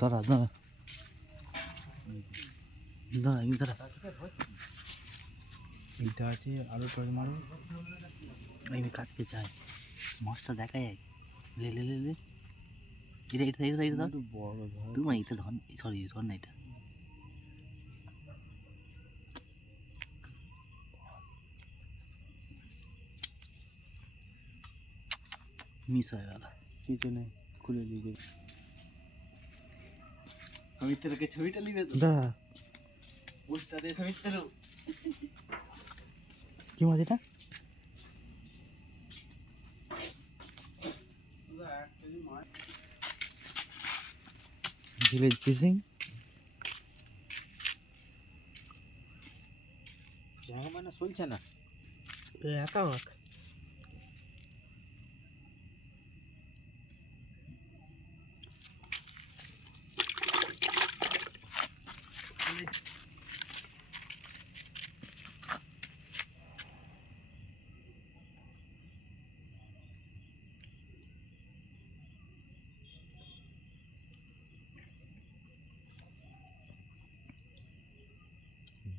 দাঁড়া দাঁড়া দাঁড়া এমনি দাঁড়া। এইটা আছে আরো টয় মারো। এমনি কাজকে চাই মাছটা দেখা যায়। লে লে লে লে এটা এটা এটা এটা একটু বড় ধর। তুমি এটা ধর, সরি ধর না এটা। মিস হয়ে গেল। কিছু নেই, খুলে দিকে। আমি তোকে ছবিটা নিবে তো দাঁড়া, পোস্টার দিয়ে ছবি তোর। কি মাছ এটা? Village fishing. জায়গা মানে চলছে না, একা এক।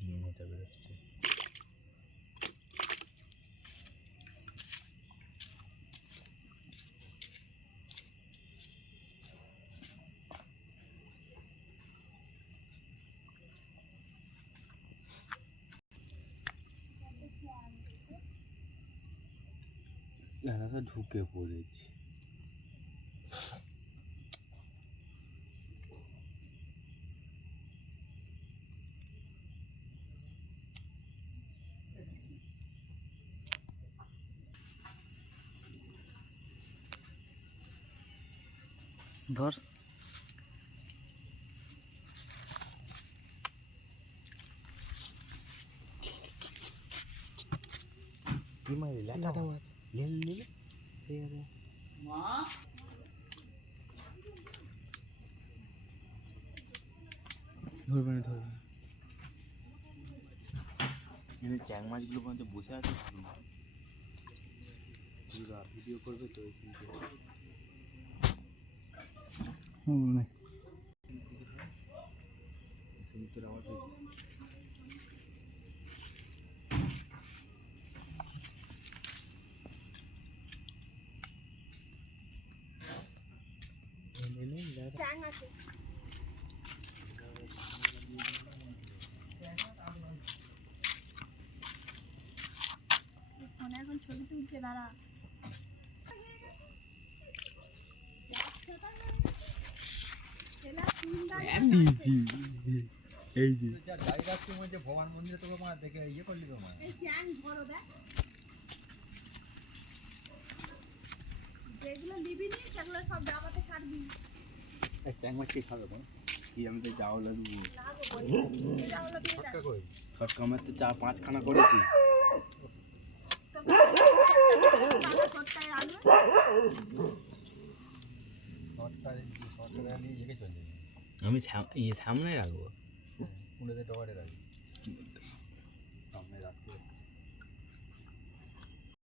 ডিএনএটা বেরোচ্ছে। এনাটা ঢুকে পড়েছি। ধর কি মাছ? ল্যাটা মাছ। লে লে, ঠিক আছে। ধরবে না, ধরবে না। এখানে চ্যাং মাছগুলো পর্যন্ত বসে আছে। ভিডিও করবে তো সমুদ্রের আওয়াজ হয়েছে। এখন ছবি তুলছে দাঁড়া। এই যে ভগবান মন্দিরে তোকে মা দেখে ইয়ে করলি তো মা। যেগুলো নিবি নি সেগুলো সব ডাবাতে ছাড়বি। চ্যাং মাছ কে খাবে বল? কি আমি তো জাওলা দেবো। ছটকা মাছ তো 4-5 করেছি। আমি সামনে রাখবো, উড়ে ডগারে রাখবি। সামনে রাখবো।